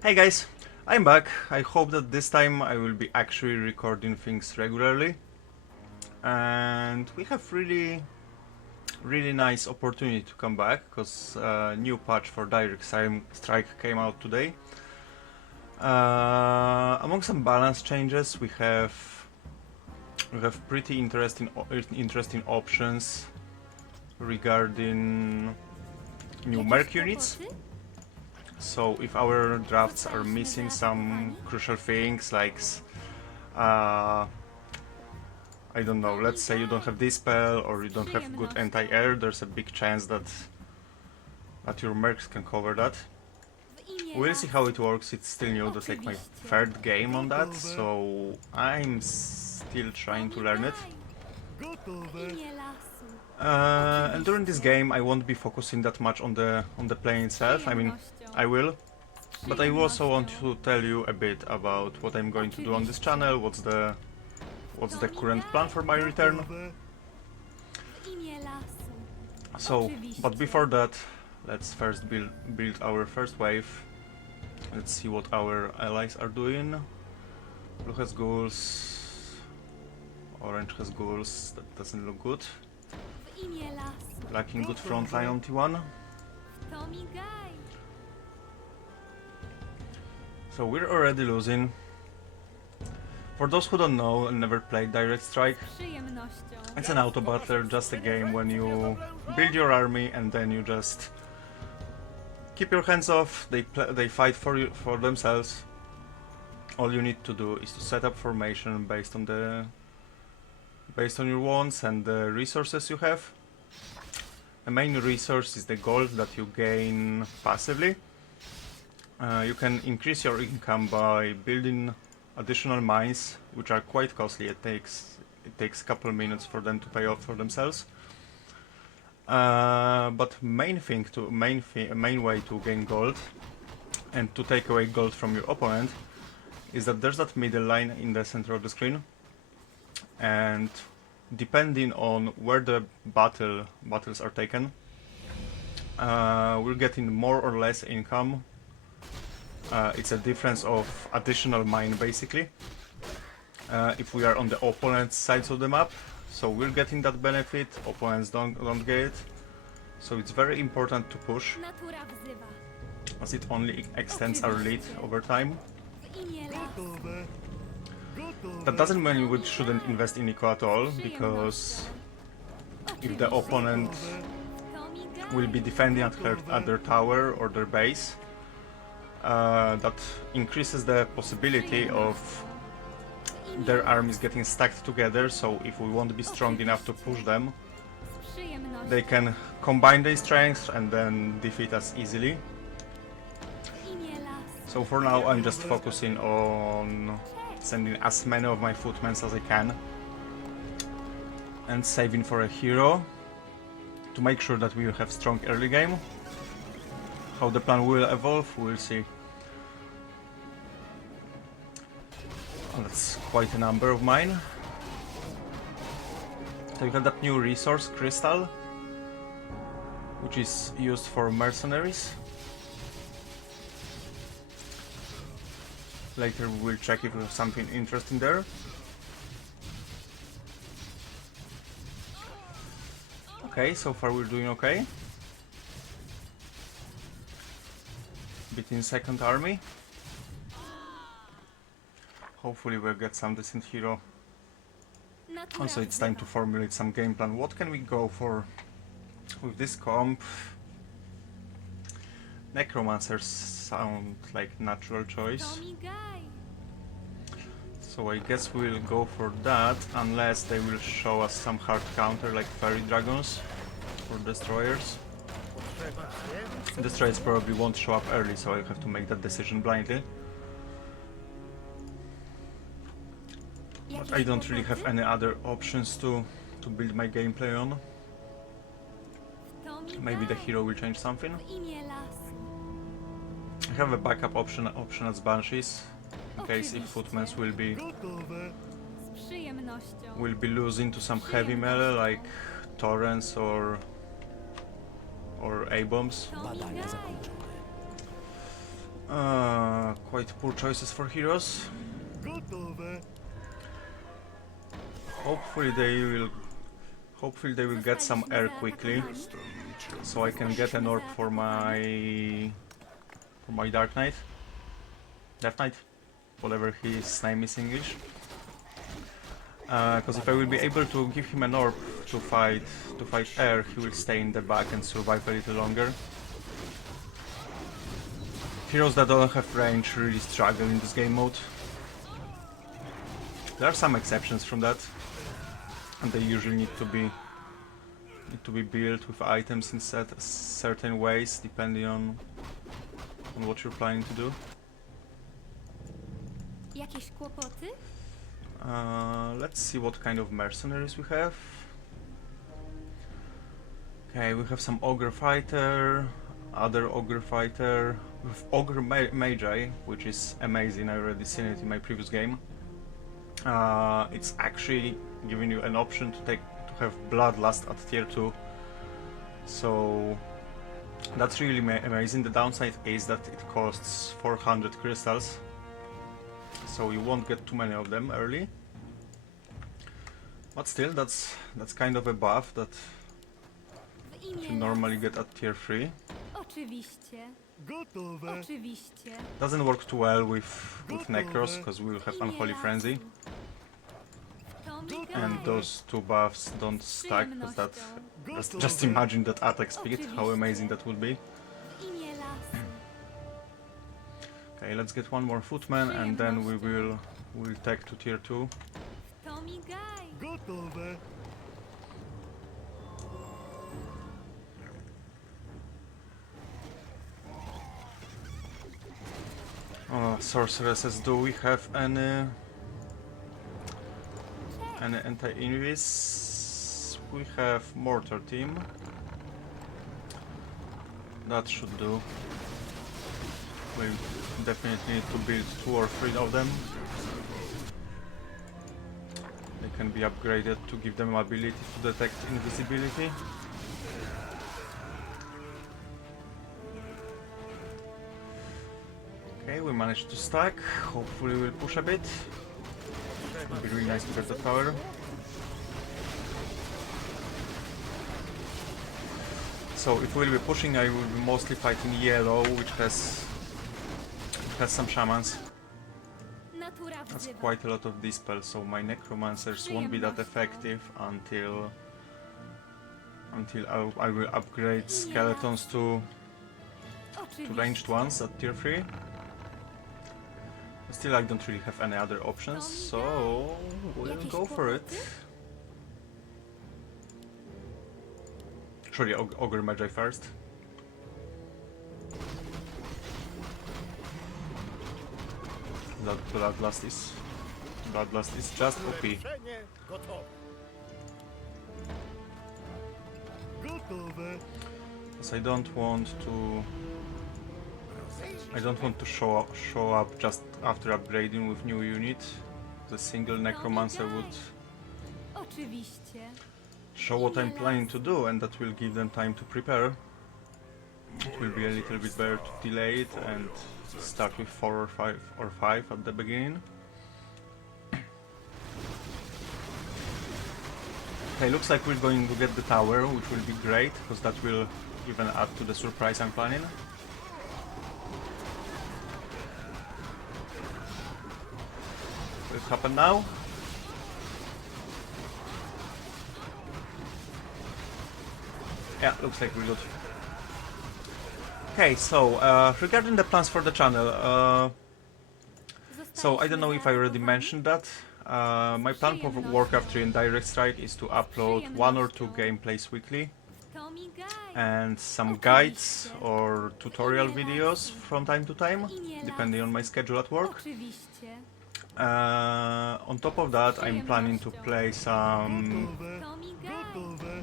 Hey guys, I'm back. I hope that this time I will be actually recording things regularly. And we have really nice opportunity to come back because a new patch for Direct Strike came out today. Among some balance changes, we have pretty interesting options regarding new merc units. So if our drafts are missing some crucial things like I don't know, let's say you don't have Dispel or you don't have good anti-air, there's a big chance that your mercs can cover that. We'll see how it works, it's still new, that's like my third game on that, so I'm still trying to learn it. And during this game I won't be focusing that much on the plane itself. I mean, I will, but I also want to tell you a bit about what I'm going to do on this channel, what's the current plan for my return. So, but before that, let's first build our first wave. Let's see what our allies are doing. Blue has ghouls, orange has ghouls, that doesn't look good. Lacking good frontline on T1. So we're already losing. For those who don't know and never played Direct Strike, it's an auto battler, just a game when you build your army and then you just keep your hands off. They fight for themselves. All you need to do is to set up formation based on your wants and the resources you have. The main resource is the gold that you gain passively. You can increase your income by building additional mines, which are quite costly. It takes a couple minutes for them to pay off for themselves. But main way to gain gold and to take away gold from your opponent is that there's that middle line in the center of the screen, and depending on where the battles are taken, we're getting more or less income. It's a difference of additional mine basically. If we are on the opponent's sides of the map, so we're getting that benefit, opponents don't get it. So it's very important to push, as it only extends our lead over time. That doesn't mean we shouldn't invest in eco at all, because if the opponent will be defending at their tower or their base, that increases the possibility of their armies getting stacked together. So if we won't be strong enough to push them, they can combine their strengths and then defeat us easily. So for now I'm just focusing on sending as many of my footmen as I can and saving for a hero to make sure that we will have strong early game. How the plan will evolve, we'll see. Oh, that's quite a number of mine. So you have that new resource, Crystal, which is used for mercenaries. Later we will check if we have something interesting there. Okay, so far we're doing okay. Beating second army. Hopefully we'll get some decent hero. Also it's time to formulate some game plan. What can we go for with this comp? Necromancers sound like natural choice. So I guess we'll go for that, unless they will show us some hard counter like fairy dragons or destroyers. Destroyers probably won't show up early, so I'll have to make that decision blindly. But I don't really have any other options to build my gameplay on. Maybe the hero will change something. I have a backup option as Banshees, in case if Footmans will be losing to some heavy melee like Torrents or A-bombs. quite poor choices for heroes. Hopefully they will get some air quickly, so I can get an orb for my Dark Knight, Death Knight, whatever his name is in English. Because if I will be able to give him an orb to fight air, he will stay in the back and survive a little longer. Heroes that don't have range really struggle in this game mode. There are some exceptions from that, and they usually need to be built with items in certain ways, depending on what you're planning to do. Jakieś kłopoty? Let's see what kind of mercenaries we have. Okay, we have some ogre fighter, other ogre fighter, with ogre magi, which is amazing. I already seen it in my previous game. It's actually giving you an option to have bloodlust at tier 2, so that's really amazing. The downside is that it costs 400 crystals, so you won't get too many of them early. But still, that's kind of a buff that you normally get at tier 3. Oczywiście. Oczywiście. Doesn't work too well with Necros, because we will have Unholy Frenzy. And those two buffs don't stack, because just imagine that attack speed, how amazing that would be. Okay, let's get one more footman and then we'll take to tier 2. Sorceresses, do we have any anti-invis? We have Mortar team. That should do. We definitely need to build 2 or 3 of them. They can be upgraded to give them ability to detect invisibility. Okay, we managed to stack. Hopefully we'll push a bit. It would be really nice to get the tower. So if we'll be pushing, I will be mostly fighting yellow, which has some shamans. That's quite a lot of dispel, so my necromancers won't be that effective until I will upgrade skeletons to ranged ones at tier 3. Still, I don't really have any other options, so we'll go for it. Surely Ogre Magi first. Bloodlust is just OP. Because I don't want to show up just after upgrading with new unit. The single necromancer would show what I'm planning to do, and that will give them time to prepare. It will be a little bit better to delay it and start with 4 or 5 at the beginning. Okay, looks like we're going to get the tower, which will be great, because that will even add to the surprise I'm planning. Will it happen now? Yeah, looks like we're good. Okay, so regarding the plans for the channel, so I don't know if I already mentioned that. My plan for Warcraft 3 and Direct Strike is to upload 1 or 2 gameplays weekly and some guides or tutorial videos from time to time, depending on my schedule at work. On top of that, I'm planning to play some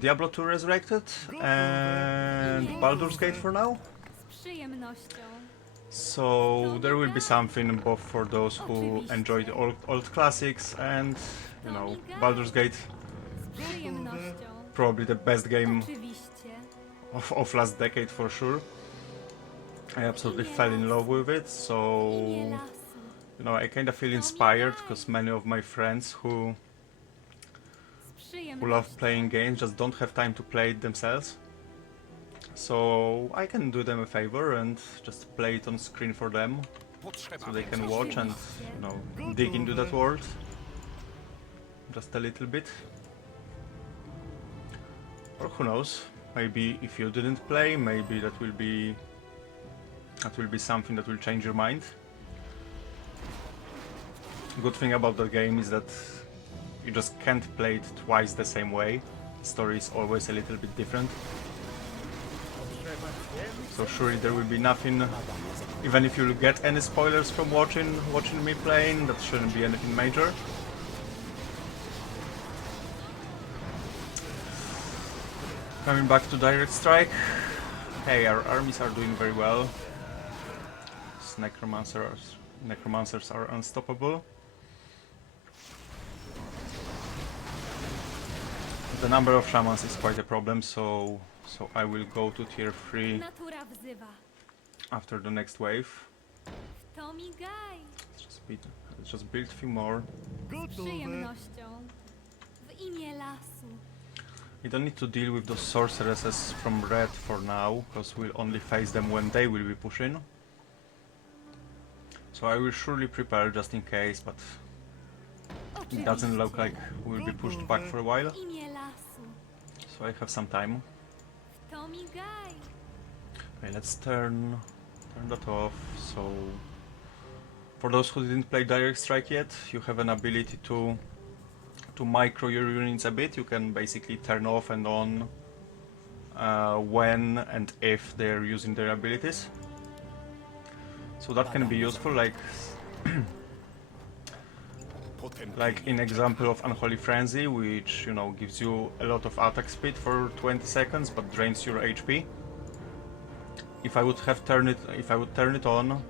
Diablo 2 Resurrected and Baldur's Gate for now. So there will be something both for those who enjoy the old classics and, you know, Baldur's Gate, probably the best game of last decade for sure. I absolutely fell in love with it, so you know, I kind of feel inspired because many of my friends who love playing games just don't have time to play it themselves. So I can do them a favor and just play it on screen for them, so they can watch and, you know, dig into that world just a little bit. Or who knows, maybe if you didn't play, maybe that will be something that will change your mind. Good thing about the game is that you just can't play it twice the same way. The story is always a little bit different. So surely there will be nothing, even if you'll get any spoilers from watching me playing, that shouldn't be anything major. Coming back to Direct Strike. Hey, our armies are doing very well. These necromancers are unstoppable. The number of shamans is quite a problem, so I will go to tier 3 Natura wzywa. after the next wave. W to migaj. Let's just build a few more. Z przyjemnością. W imię lasu. We don't need to deal with those sorceresses from red for now, because we'll only face them when they will be pushing. So I will surely prepare just in case, but it doesn't look like we'll be pushed back for a while. W imię lasu. So I have some time. W to migaj. Okay, let's turn that off. So for those who didn't play Direct Strike yet, you have an ability to micro your units a bit. You can basically turn off and on when and if they're using their abilities. So that can be useful, like like in example of Unholy Frenzy, which, you know, gives you a lot of attack speed for 20 seconds but drains your HP. If I would turn it on,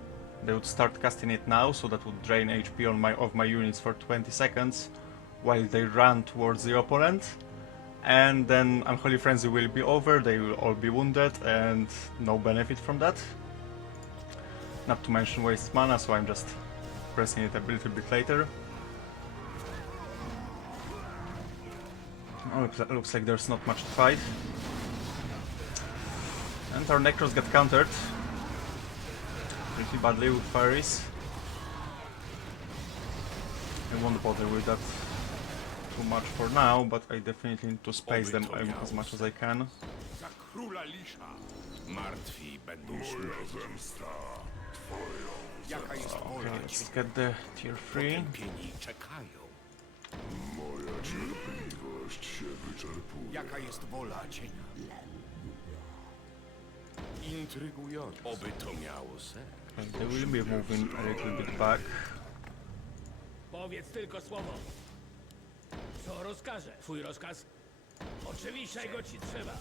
they would start casting it now, so that would drain HP of my units for 20 seconds while they run towards the opponent, and then Unholy Frenzy will be over, they will all be wounded, and no benefit from that. Not to mention waste mana, so I'm just pressing it a little bit later. Oh, looks like there's not much to fight. And our Necros get countered pretty badly with fairies. I won't bother with that too much for now, but I definitely need to space them as much as I can. Okay, let's get the tier 3. Jaka jest wola cienia? Intrygujące. Oby to miało sens. Okay, they will be moving a little bit back. Powiedz tylko słowo. Co rozkaże? Twój rozkaz? Oczywiście go ci trzeba.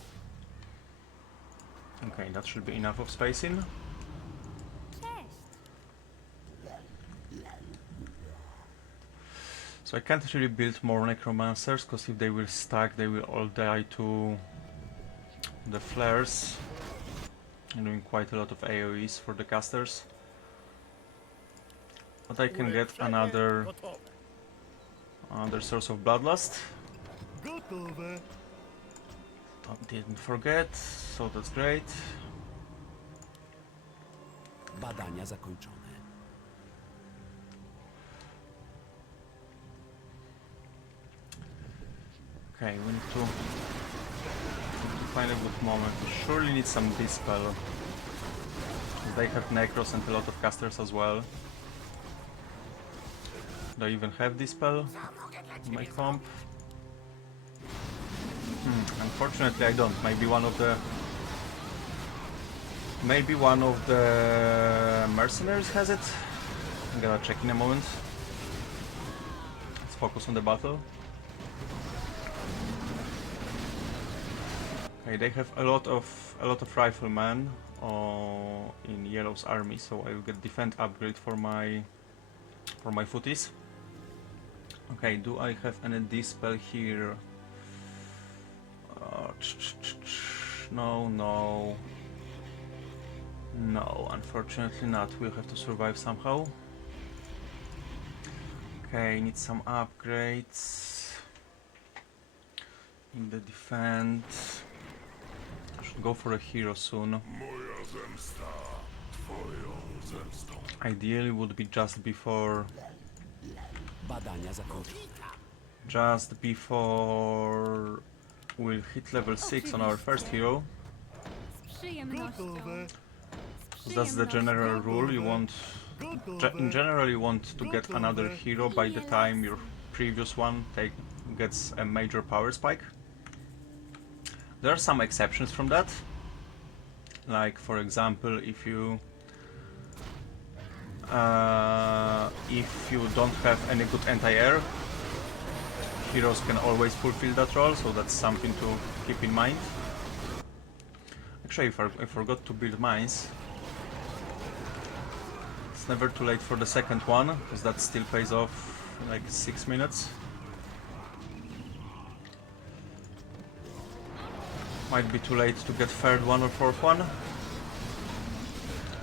Okay, that should be enough of spacing. Cześć. So I can't really build more necromancers, because if they will stack, they will all die to the flares. I'm doing quite a lot of AoEs for the casters. But I can get another source of bloodlust. Didn't forget, so that's great. Badania zakończone. Okay, we need to find a good moment. We surely need some dispel. They have necros and a lot of casters as well. Do I even have dispel in my comp? Unfortunately I don't. Maybe one of the mercenaries has it. I'm gonna check in a moment. Let's focus on the battle. Okay, they have a lot of riflemen in Yellow's army, so I will get defend upgrade for my footies. Okay, do I have any dispel here? No. No, unfortunately not. We'll have to survive somehow. Okay, need some upgrades. In the defense. I should go for a hero soon. Ideally would be just before Badania zakończone. we'll hit level 6 on our first hero. Z przyjemnością. Z That's the general rule. You want Gotowe. in general you want to get another hero by the time your previous one gets a major power spike. There are some exceptions from that. Like for example, if you don't have any good anti-air, heroes can always fulfill that role, so that's something to keep in mind. Actually, I forgot to build mines. It's never too late for the second one, because that still pays off in like 6 minutes. Might be too late to get third one or fourth one.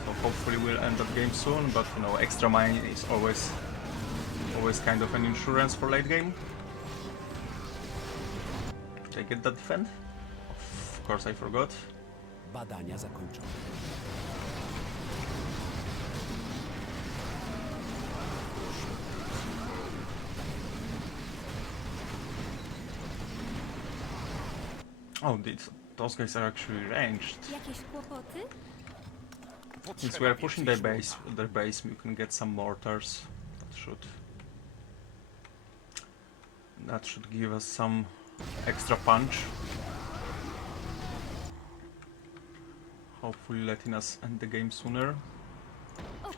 So hopefully we'll end that game soon, but you know, extra mine is always kind of an insurance for late game. Did I get that defend? Of course I forgot. Badania zakończone. Oh, those guys are actually ranged. Jakieś kłopoty? Since we are pushing their base, we can get some mortars. That should give us some extra punch. Hopefully letting us end the game sooner.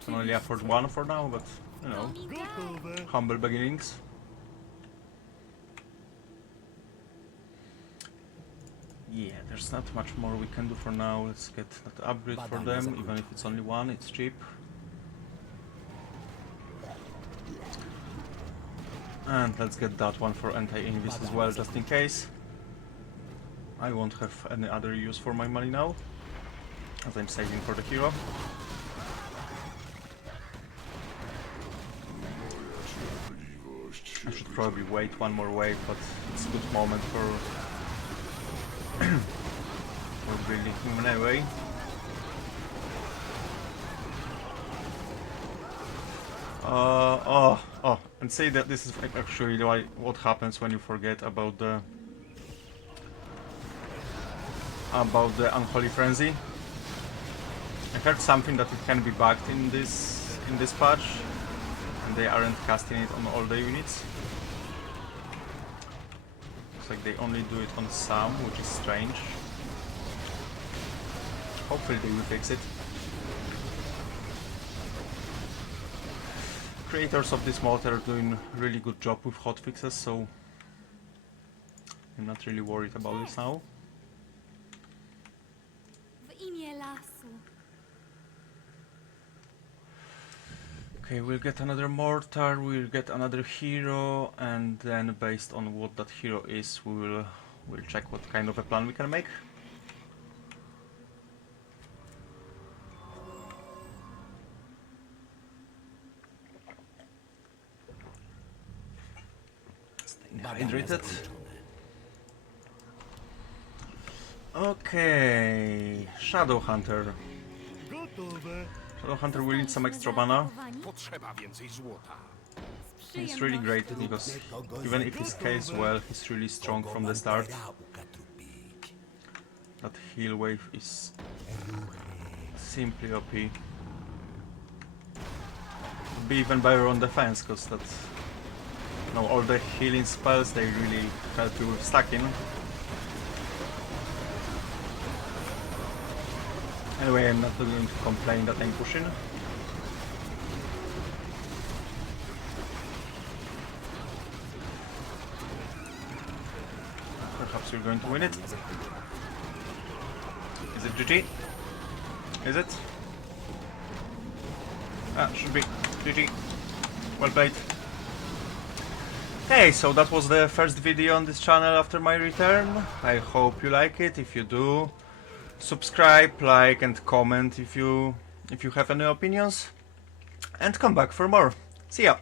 Can only afford one for now, but you know, Gotowe. humble beginnings. Yeah, there's not much more we can do for now. Let's get that upgrade for them, even if it's only one, it's cheap. And let's get that one for anti-invis as well, just in case. I won't have any other use for my money now, as I'm saving for the hero. I should probably wait one more wave, but it's a good moment for building him anyway. And say that this is actually what happens when you forget about the Unholy Frenzy. I heard something that it can be bugged in this patch, and they aren't casting it on all the units. Looks like they only do it on some, which is strange. Hopefully they will fix it. Creators of this mod are doing a really good job with hotfixes, so I'm not really worried about this now. W imię lasu. Okay, we'll get another mortar, we'll get another hero, and then based on what that hero is, we'll check what kind of a plan we can make. Staying Badania hydrated. zakończone. Okay, Shadow Hunter. Gotowe. Shadow Hunter will need some extra mana. Potrzeba więcej złota. Z He's really great przyjemnością. because even if he scales well, he's really strong from the start. That heal wave is simply OP. Would be even better on defense, because that, you know, all the healing spells, they really help you with stacking. Anyway, I'm not going to complain that I'm pushing. Perhaps you're going to win it. Is it GG? Is it? Ah, should be. GG. Well played. Hey, so that was the first video on this channel after my return. I hope you like it. If you do, Subscribe, like and comment if you have any opinions, and come back for more. See ya!